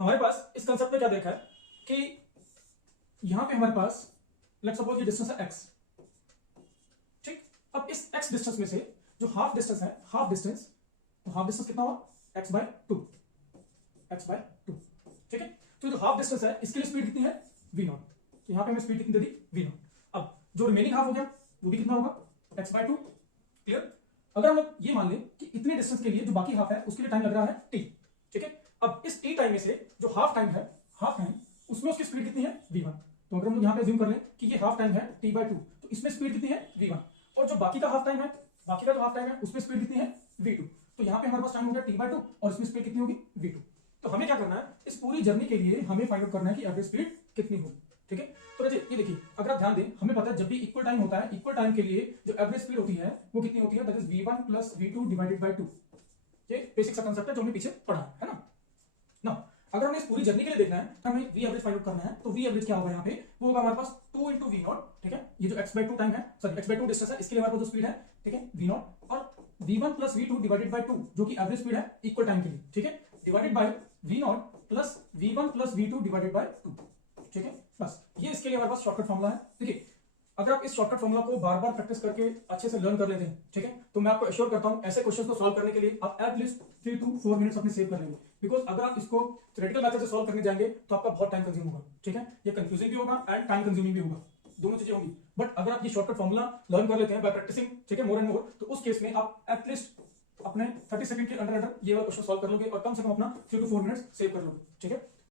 हमारे पास इस कंसेप्ट में क्या देखा है कि यहां पे हमारे पास लेट्स सपोज ये डिस्टेंस है x, ठीक। अब इस x डिस्टेंस में से जो हाफ डिस्टेंस है, हाफ डिस्टेंस, तो हाफ डिस्टेंस कितना हुआ x by 2, ठीक है। तो जो हाफ डिस्टेंस है इसके लिए स्पीड कितनी है v0, तो यहां पे हमें स्पीड कितनी दे दी v0। अब जो रिमेनिंग हाफ हो गया वो भी कितना होगा x by 2, क्लियर। अगर हम लोग ये मान लें कि इतने डिस्टेंस के लिए जो बाकी हाफ है उसके लिए टाइम लग रहा है t, ठीक है। अब इस t टाइम में से जो हाफ टाइम है, हाफ टाइम, उसमें उसकी स्पीड कितनी है v1। तो अगर हम लोग यहाँ पे अज्यूम कर लें कि ये हाफ टाइम है t by 2, तो इसमें स्पीड कितनी है v1, और जो बाकी का हाफ टाइम है, बाकी का जो हाफ टाइम है उसमें स्पीड कितनी है v2। तो यहाँ पे हमारे पास टाइम हो गया t by 2 और इसमें स्पीड कितनी होगी v2। तो हमें क्या करना है, इस पूरी जर्नी के लिए हमें फाइंड आउट करना है कि एवरेज स्पीड कितनी होगी, ठीक है। तो ये देखिए, अगर आप ध्यान दें, हमें पता है जब भी इक्वल टाइम होता है, इक्वल टाइम के लिए जो एवरेज स्पीड होती है वो कितनी होती है, that is v1 plus v2 divided by 2। ये बेसिक सा कांसेप्ट है जो हमने पीछे पढ़ा है ना। ना अगर हमें इस पूरी जर्नी के लिए देखना है, हमें वी एवरेज फाइंड आउट करना है, तो वी एवरेज क्या होगा यहाँ पे, वो होगा हमारे पास 2 इंटू वी नॉट, ठीक है। ये जो x by 2 टाइम है, सॉरी x by 2 डिस्टेंस है, इसके लिए हमारे पास जो स्पीड है, ठीक है, वी नॉट, और v1 plus v2 divided by 2 जो कि एवरेज स्पीड है इक्वल टाइम के लिए, ठीक है, divided by v naught plus v1 plus v2 divided by 2, ठीक है। बस ये इसके लिए हमारे पास शॉर्टकट फॉर्मूला है। देखिए, अगर आप इस शॉर्टकट फॉर्मूला को बार बार प्रैक्टिस करके अच्छे से लर्न कर लेते हैं, ठीक है, तो मैं आपको एश्योर करता हूं ऐसे क्वेश्चंस को सॉल्व करने के लिए आप एटलीस्ट 3 to 4 मिनट्स अपने सेव कर लेंगे। बिकॉज अगर आप इसको थ्योरेटिकल मेथड से सॉल्व करने जाएंगे तो आपका बहुत टाइम कंज्यूम होगा, ठीक है। ये कंफ्यूजिंग भी होगा एंड टाइम कंज्यूमिंग भी होगा, दोनों चीजें होंगी। बट अगर आप ये शॉर्टकट फॉर्मूला लर्न कर लेते हैं बाय प्रैक्टिसिंग, ठीक है, मोर एंड मोर, तो उस केस में आप एटलीस्ट अपने 30 सेकंड के अंडर ये वाला क्वेश्चन सॉल्व कर लोगे और कम से कम अपना 3 to 4 मिनट्स सेव कर लोगे, ठीक है।